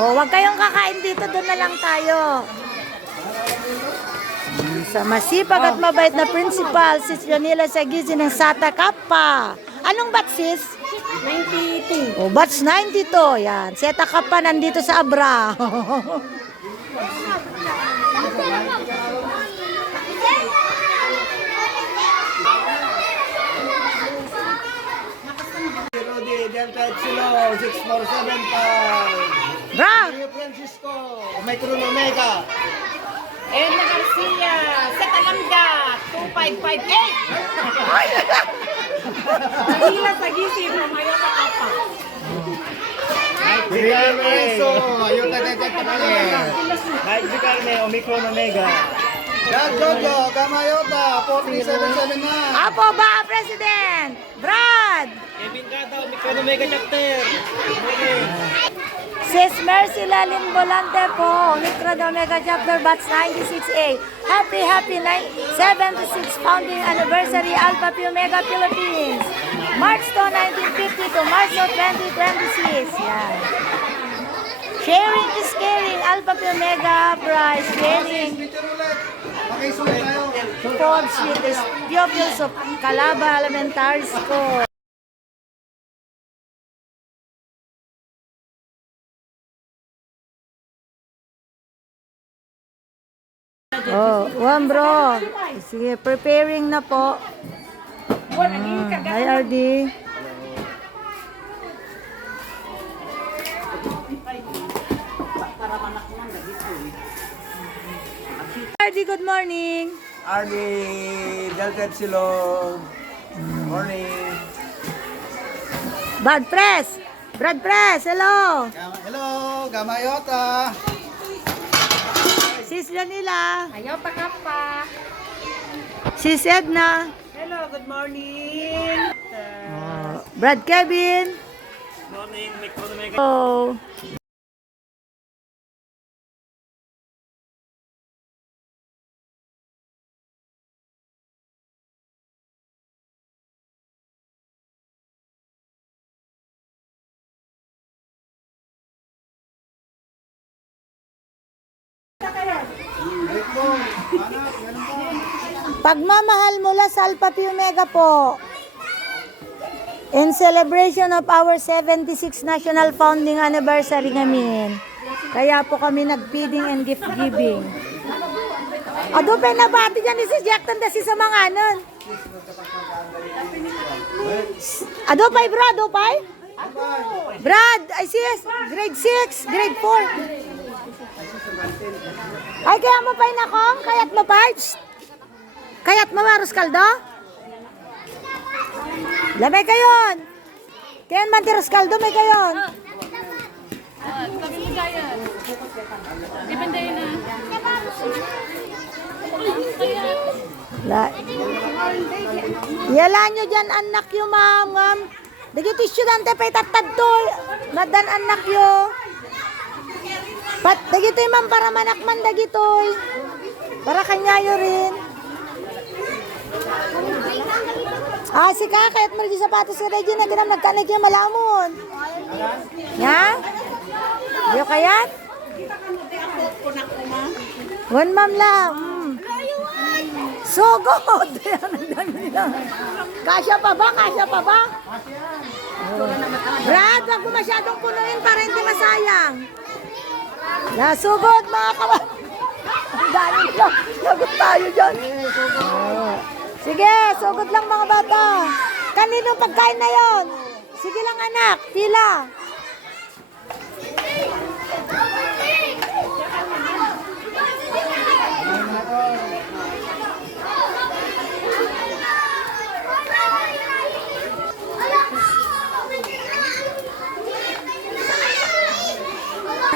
Oh, wag kayong kakain dito, doon na lang tayo. Sa masipag at mabait na principal, Sis Janila Sagisin ng Sata Kappa. Anong batch, sis? 92. Oh, batch 92. Yan. Seta Kappa nandito sa Abra. Delta Epsilon 6475. Bra! Rio Francisco, Omicron Omega. Edna Garcia, Seta Lambda, 2558. Manila Sagisin, Romayota Kappa. Miguel Lorenzo, Ayuta Detecta Mali. Mike Vicarne, Omicron Omega. Brad Jojo, Gamayota, 4779. Apo ba, President? Brad! Kevin Gata, Omicron Omega Chapter. Sis Mercy Lalin Volante po, Omicron Omega Chapter Batch 96A. Happy 76 founding anniversary Alpha Pi Omega Philippines. March 2, 1950 to March 2, 2026. Yan. Sharing is caring. Alpha Pi Omega Prize. Sharing. Pakisulit tayo. Forbes with the pupils of Calaba Elementary School. Oh, one bro. Sige, preparing na po. Hi, RD. RD, good morning. Ardy, Delta Epsilon. Morning. Brad Press. Hello. Hello, Gamayota. Sis Janila. Ayota Kappa. Sis Edna. Hello, good morning. Brad Kevin. Morning, Omicron Omega. Oh. Pagmamahal mula sa Alpha Pi Omega po. In celebration of our 76th National Founding Anniversary ngamin. Kaya po kami nag-feeding and gift giving. Adupay na bati dyan si Jack Tanda si sa mga anon. Adupay bro, adupay? Brad, ay sis, grade 6, grade 4. Ay kaya mo pa'y nakong, kayat mo pa'y? Kayat mo maros kaldo? Lamay kayon. Kayan man tiros kaldo, may kayon. Yala nyo dyan anak yung ma'am. Dagito estudyante pa'y tatadtoy. Nadan anak yo. Dagito yung ma'am para manakman dagitoy. Para kanyayo rin. Ah, si kakayat mo rin sapatos ka rin na ginam nagkanig yung malamon. Ya? Yo kayat? One ma'am lang. Sugod! Kasya pa ba? Brad, wag mo masyadong punuin para hindi masayang. Nasugod mga kawan. Ang dami lang. Lagot tayo dyan. Sige, sugod lang mga bata. Kaninong pagkain na yon? Sige lang anak, pila.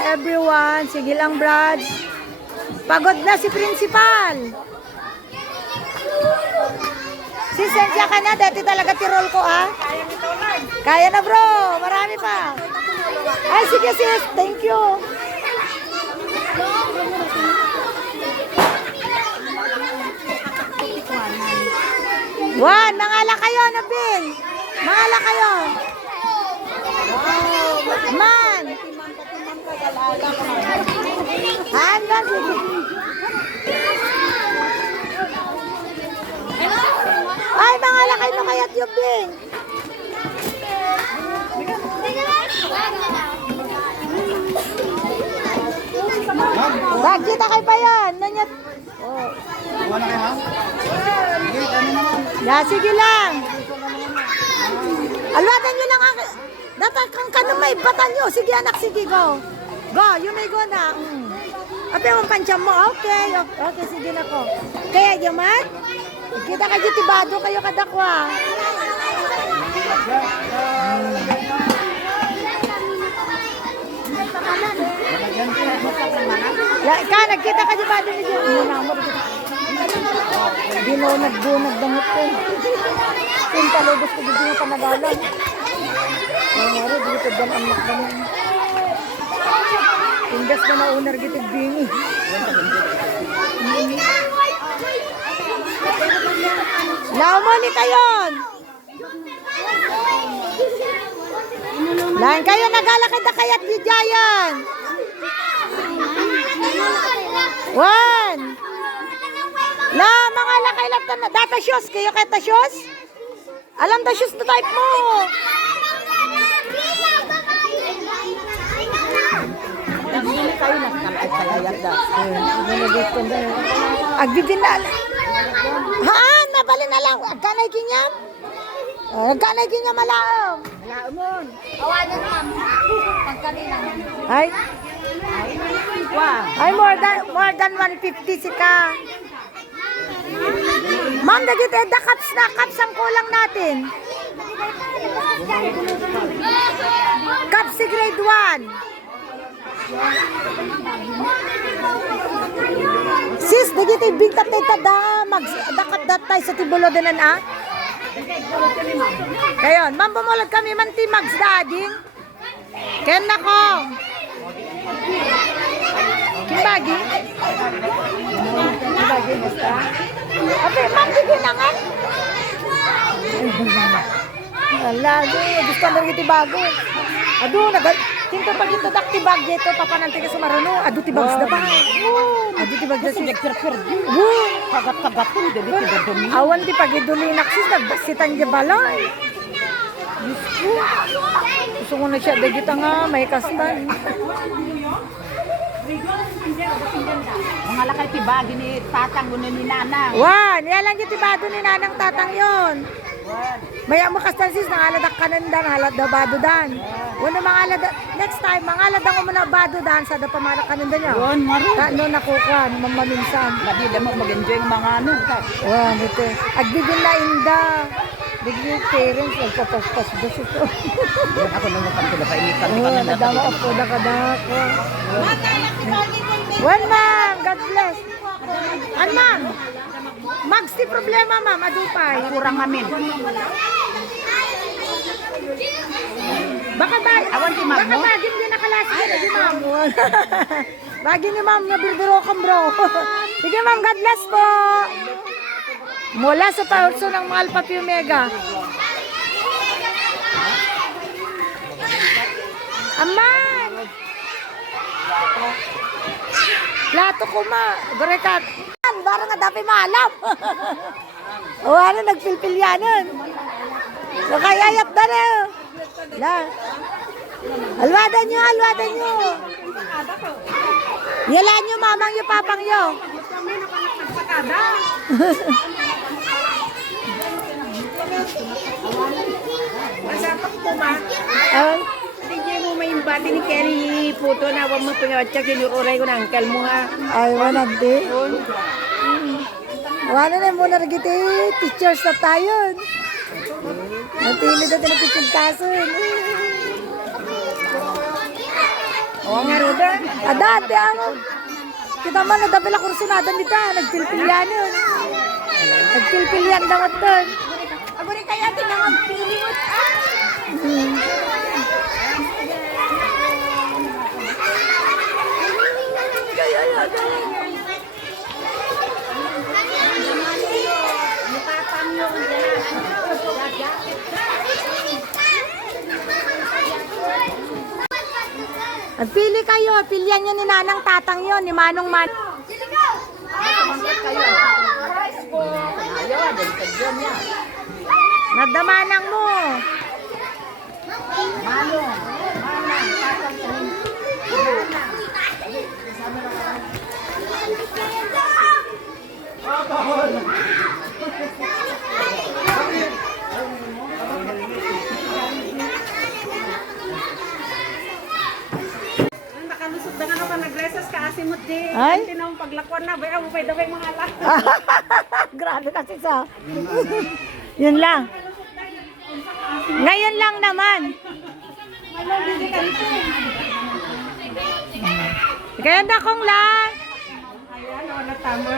Everyone, sige lang Brad. Pagod na si principal. Sisensya ka na, dati talaga tirol ko ah. Kaya na bro, marami pa. Ay sige sis, thank you. Juan, mangala kayo, Nabing. Mangala kayo. Wow. Hanggang sige. Ay, mga lakay na kayat yung Bing. Bagkita kay pa yan. Nanyat. Oh. Iwan na kayo, ma'am? Sige, ano naman? Ya, sige lang. Alwatan nyo lang ang... Datakang ka na may bata nyo. Sige anak, sige, go. Go, you may go na. Ape, ang pansyam mo. Okay, okay, sige na ko. Kaya, yaman? Kita kayo tibado kayo kadakwa. Ka, nagkita ka tibado ni Diyo. Dinonag-dunag damot ko. Pintalubos ko dito yung panagalan. Nangyari, dito dan ang nakdaman. Tindas na naunar gitid bini. Naumuli kayon! Lain kayo nagalakad na kayat di Jayan. 1. La, mga lakay lang na. Data shoes, kayo kaya shoes? Alam da shoes na type mo. Kayo na kalay kalayat da. Agbibinal. Haan, nabali na lang. Agkanay kinyam? Agkanay kinyam malaom. Malaomon. Awanan ma'am. Pagkanina. Ay. Ay, more than 150 si ka. Ma'am, dagit da cups na. Cups ang kulang natin. Cups si grade 1. Sis, dagit ay bigtat na itada. Magdakat datay sa tibulo dinan ah. Kayon, ma'am, bumulad kami man ti mags dading. Ken na ko. Kimbagi? Kimbagi, basta. Okay, ma'am, sige na nga. Ala, gusto na rin bago. Ado, tinto pag ito dakti bag dito, papananti ka sa maruno. Ado, tibags na ba? Ado, tibags na siya. Kagat-kagat ko, hindi tiba dumi. Awan, di pag iduli naksis, nagbasitan niya balay. Gusto ko na siya, dagita nga, may kastan. Mga lakay tibagi ni tatang guna ni nanang. Yan yung tibado ni nanang tatang yon. Maya mo kastansis, nangaladak kanan dan, halada bado dan. Wala mga next time, mga aladang mo na bado dan, sa da pamalak kanan dan yun. Yun, maro. No, nakukan, mamaminsan. Lagi mo mag-enjoy ng mga ano. Dito. Agbibin na inda. Bigyan yung parents, nagpapaspas ba ito? Ako nung magpapila pa initan. Nadama ako, nakadako. Well, ma'am, God bless. An, ma'am? Mags, di problema, ma'am, adupay. Kurang amin. Baka bagin din nakalasi ka na di, ma'am. Bagin ni ma'am, nabirbiro ka, bro. Sige, ma'am, God bless po. Mula sa paurso ng mga Alpha Pi Omega. Aman! Plato ko ma. Gorekat. Barang nga dapat maalam. O ano, nagpilpil yanan. So kayayap na na. La. Alwadan nyo, alwadan nyo. Yalan nyo, mamang nyo, papang nyo. Masapak po ba? Ay, Tignan mo may bati ni Kerry puto na wag mo pangawatsak sinuuray ko ng angkel mo ha. ay, wanagdi. Wala na muna nagiti. Teachers na tayo. Natili na tinapipintason. Oo nga, Ruda. Dati ako. Kita man, nadabila kursunada nita. Nagpilpilyan yun. Nagpilpilyan damat doon. Abo rin kaya tinangag pili mo. At pili kayo, pilihan nyo ni Nanang Tatang yon, ni Manong Man. Nadamanang mo. Nakalusot na ka nagresas ka asimot di. Ay? Tinawang paglakwan na, bayaw mo pa'y daway mga ala. Grabe kasi sa. Yun lang. Ngayon lang naman. Kaya na kong lang. Ayan, wala tama.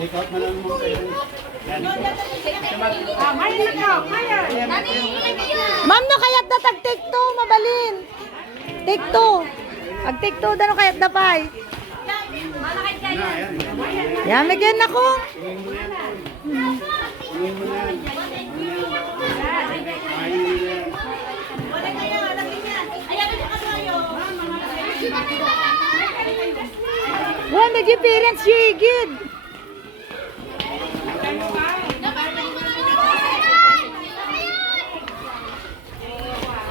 Take out na lang mo kayo. Mayan na ka, mayan. Ma'am, no kayat na tag take two, mabalin. Take two. Ag take two, dano kayat na pay. Yan, megyan ako. Wah, nag-parents higid.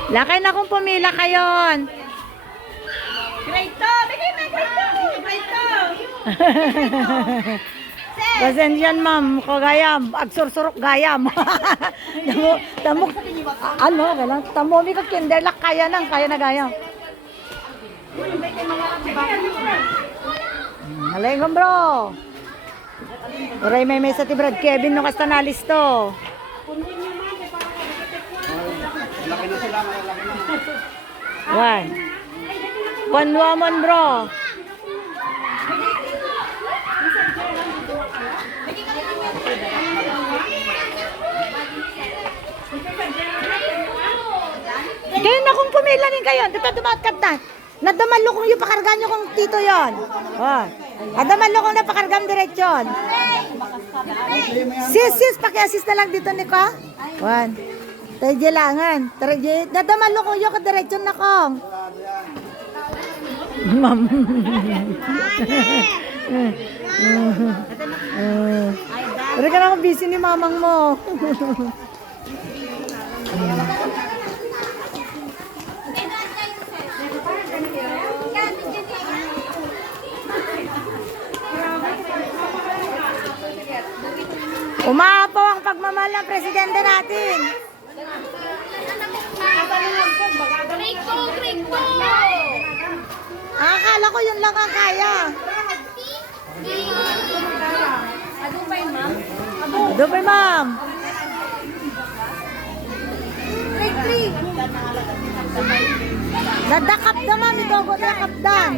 Lakay na kung pumila kayon. Grade 2, bigay na grade 2. Pasensyan ma'am, kagayam, agsursurok gayam. Tamo, ano, kailan? Tamo, mi ka kinderlak kaya na gayam. Halayngom bro. Uray may sa tibrad, Kevin no kasta nalis to. Laki na sila, malaki na. One. Panwamon bro. Kayo na kung pumila rin kayo. Dito dumakat na. Nadamalo kong yung pakargan nyo kong tito yon. Oh. Nadamalo kong napakargan diretsyon. Sis, pakiasis na lang dito ni ko. One. Tayo jelangan. Nadamalo kong yung diretsyon na kong. Ma'am. Pero ka na akong busy ni mamang mo. Umapaw ang pagmamahal ng presidente natin. Akala ko yun lang ang kaya. Adupay, ma'am. Nadakap na, ma'am. Itogo nadakap dan.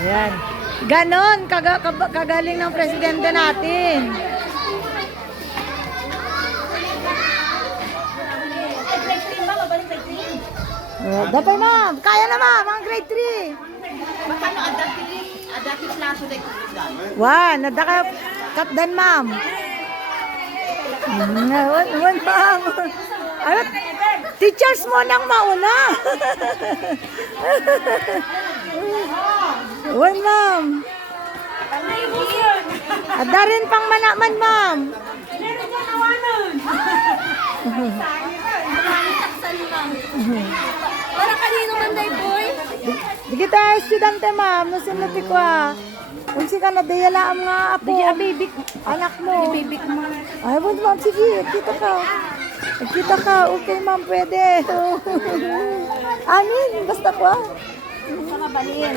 Ayan. Ganon, kagaling ng presidente natin. Dapay ma'am, kaya na ma'am, ang grade 3. Bakano adaptive laso day kudan. Wow, nadakap kapdan ma'am. Wan ma'am. Ano? Teachers mo nang mauna. Wan ma'am. Ada rin pang manaman ma'am. Para kanino man day boy? Di kita estudyante ma'am, nusinati ko ah. Kung si ka na dayala ang nga apo. Di baby, anak mo. Baby mo. Ay, wag ma'am, sige, kita ka. Kita ka, okay ma'am, pwede. Amin, basta ko ah. Mga balin.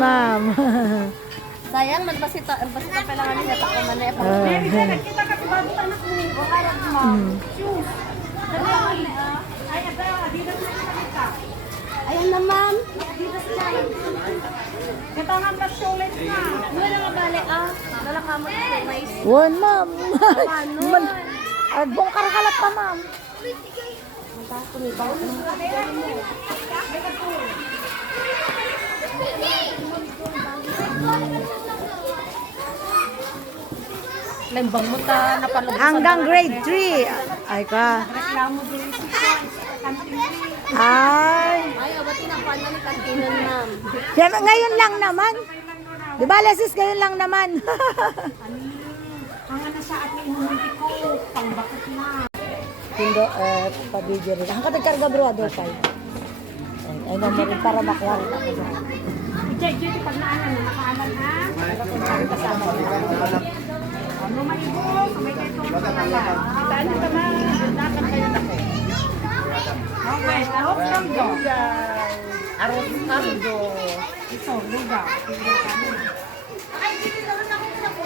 Ma'am. Sayang, magbasita pa lang niya ta ko man eh. Kita ka bago anak mo. Bukarag mo. Shoes. Ay, ada Adidas na kita. Ayun na ma'am. Adidas na. Kita nga plus shoelace na. Wala nga bale ah. Dala ka mo shoelace. Wan ma'am. Agbong karakalat pa ma'am. Lembang mo ta napanood sa Hanggang grade 3. Ay ka. reklamo din sa kantin. Ay. Ay, abati na pa na ni kantinan ma'am. Yan, ngayon lang naman. Di ba, Lesis, ngayon lang naman. Ang ano sa at may inumunti ko, pangbakot na. Tindo, pabidyo rin. Ang katagkarga bro, adult tayo. Ay, naman rin para maklaro. Jay, pag naanan, nakaanan ha? Ano maibo, may kayo itong pangalan. Saan ka ba? Dapat kayo na ko. Okay, arot lang do. Arot lang do. Ito, luga. Tigil kami. Ay, dito naman ako na po.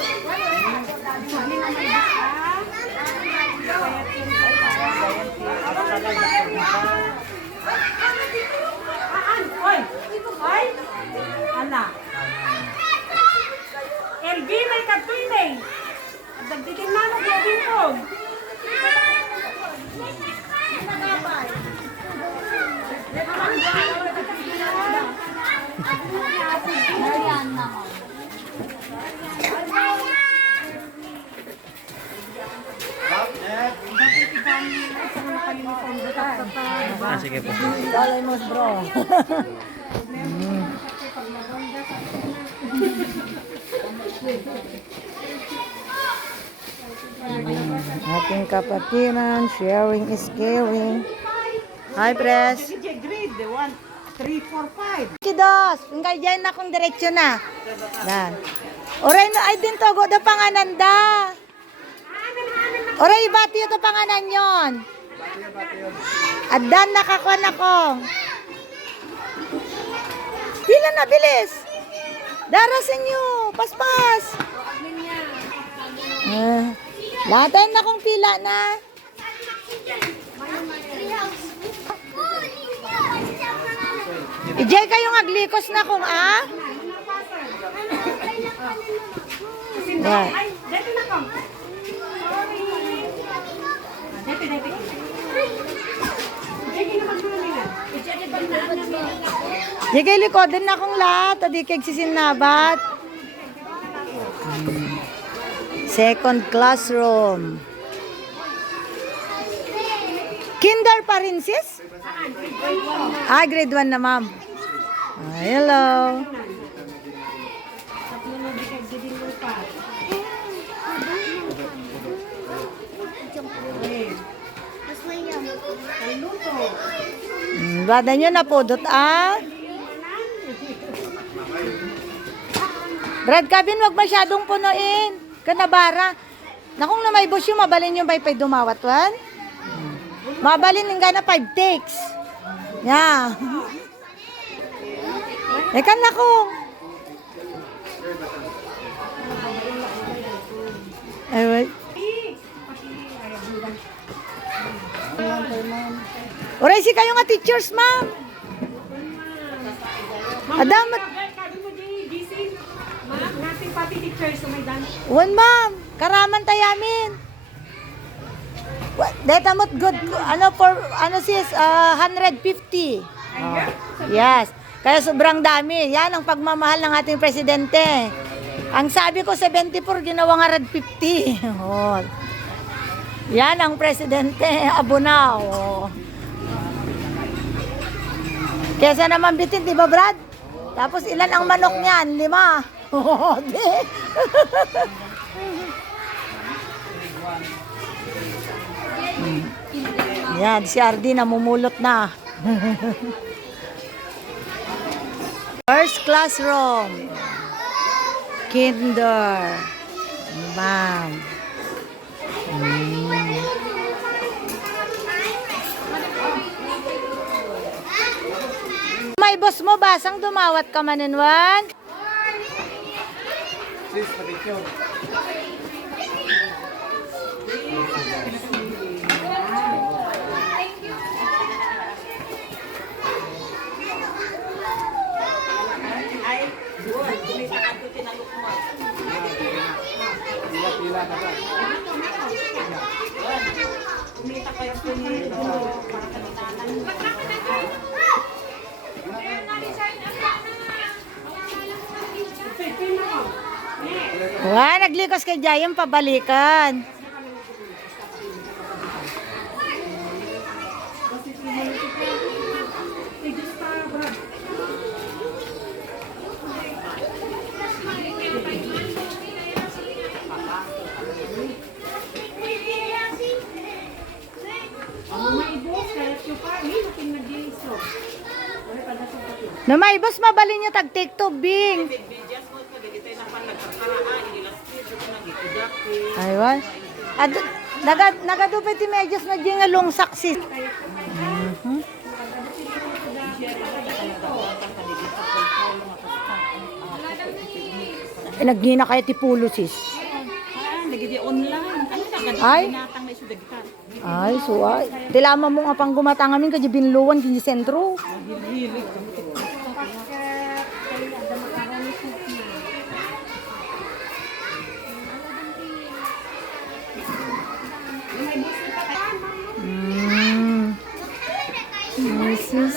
Ano na may baka? Oy! Oy! Ala! LB, may kaptuin eh! Dagdigin na ako, gawin ko! Sige po. Dalay mo, bro. Ating kapatiran, sharing is caring. Hi, Pres. Grade 1, 3, 4, 5. Kidos, ngay dyan na kung diretsyo na. Dan. Oray no, ay din to, go da pangananda. Oray, bati ito panganan yon. Adan nakakuan ako. Pila na, bilis. Darasin nyo, paspas. Latan na kung pila na. Ijay kayong aglikos na kung Yeah. Ay, dito na ko. Sorry. Dito. Dito na magmula. Ijay ba na? Di kay likodan na kong lahat, di kay sisinabat. Second classroom. Kinder pa rin, sis? Ah, grade 1 na, ma'am. Ah, hello. Bada nyo na po, Brad Cabin, wag masyadong punuin. Kanabara. Nakong na may boss yung mabalin yung paypay dumawat, wan? Mabalin nga na 5 takes. Yeah. Ekan na ko. Ay, wait. Oray, si kayo nga teachers, ma'am. Adamat. Sabi mo di gising. Nating pati teachers so may dan. Wan, ma'am. Karaman tayamin. Data mo't good. Sis, 150. Yes. Kaya sobrang dami. Yan ang pagmamahal ng ating presidente. Ang sabi ko 74, ginawa nga 150. Oh. Yan ang presidente. Abunao. Oh. Kesa naman bitin, di ba, Brad? Tapos ilan ang manok niyan? 5. Oh, di. Yan, si Ardi namumulot na. First classroom. Kinder. Bam. May boss mo, basang dumawat ka maninwan? Sis, pagkikyon. Pila ka ba? Wah, naglikos kay Jayem pabalikan. Na may boss mabalin niya tag TikTok bing. Aywan. Ad nagadupit ti medyas na di nga long saksi. Nagnina kaya ti pulo sis. Nagidi online. Ano na Ay. natang na isu dagitan. Ay, suway. Tilama mo nga pang gumatang amin kaya binluwan kini sentro. Sis.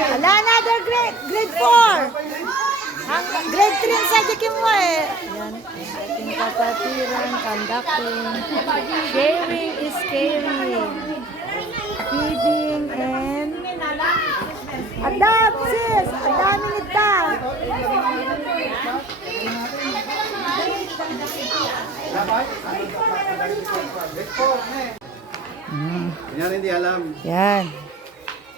Ala, another grade 4. Grade 3 ang sadyakin mo eh. Yan, ating kapatiran, conducting. Sharing is caring. Feeding and adapt sis! Adami nita! Yan hindi alam. Yan.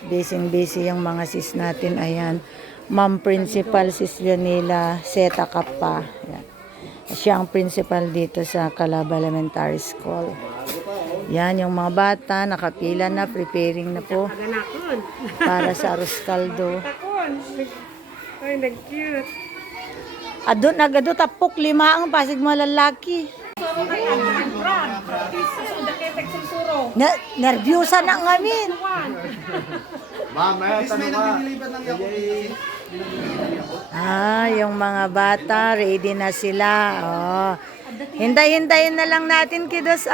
Busy yung mga sis natin. Ayan. Ma'am Principal Sis Leonela Zeta Kappa. Yan. Siya ang principal dito sa Calaba Elementary School. Yan yung mga bata. Nakapila na. Preparing na po. Para sa arroz caldo. Ay, nag-cute. Nagado tapok 5 ang pasig malalaki. Nervyusa na ngamin. Mama, tanong ka. Yung mga bata, ready na sila. Oh. Hintay-hintayin na lang natin, kiddos,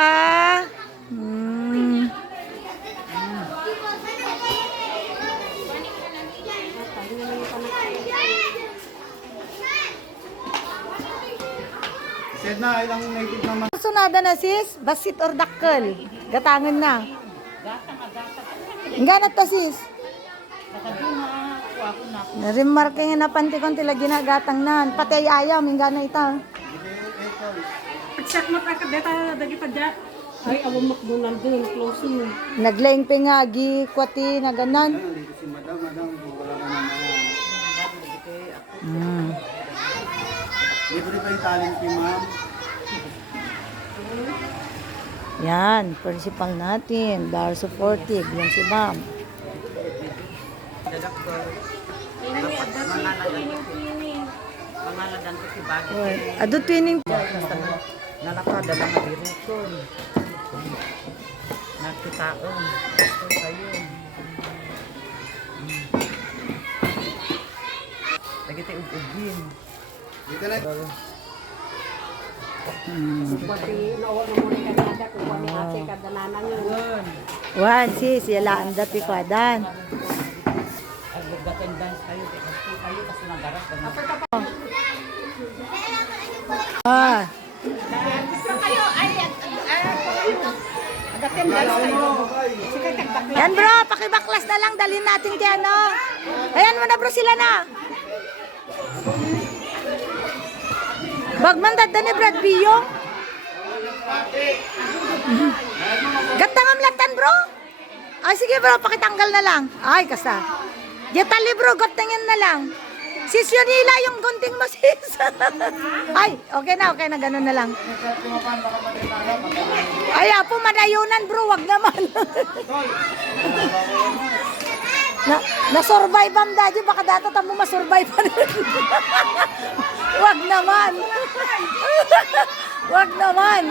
Said na, ilang native naman. Sunada na sis, basit or dakkel. Gatangan na. Ganat ta sis. Na-remark nga na panti kon tila ginagatang nan. Pati ay ayaw, minggana ita. Pagsak mo ka deta dagita ja. Ay, awang McDonald din, closing. Naglaing pingagi, kwati, na ganan. Dito si madam, wala ka naman. Libre pa yung talent ni ma'am. Yan, principal natin. Dar supportive. Yan si ma'am. Ado twinning. Nalakada lang ang biruton. Nakitaon. Gusto kayo. Lagi tayo ugugin. Dito na. Pati nawa na mo ni kanada kung kami ate kadananan yun. Wan sis, yala ang dapi kwadan. Ang mag-attendance kayo. Kayo kasi nagaras. Yan bro, pakibaklas na lang, dalhin natin kay ano. Ayan mo na bro, sila na. Bagman dadda ni Brad Biyong. Gatangam latan bro. Ay, sige bro, pakitanggal na lang. Ay, kasa. Jetali bro, tingin na lang. Sis Yonila, yung gunting mo, sis. Ay, okay na, ganun na lang. Ay, apo, madayunan bro, wag naman. Na-survive ang daddy, baka dato tamo masurvive pa rin. Wag naman. Wag naman.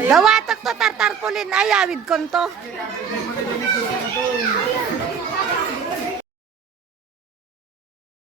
Dawatak to tartarpulin ay awid kon to.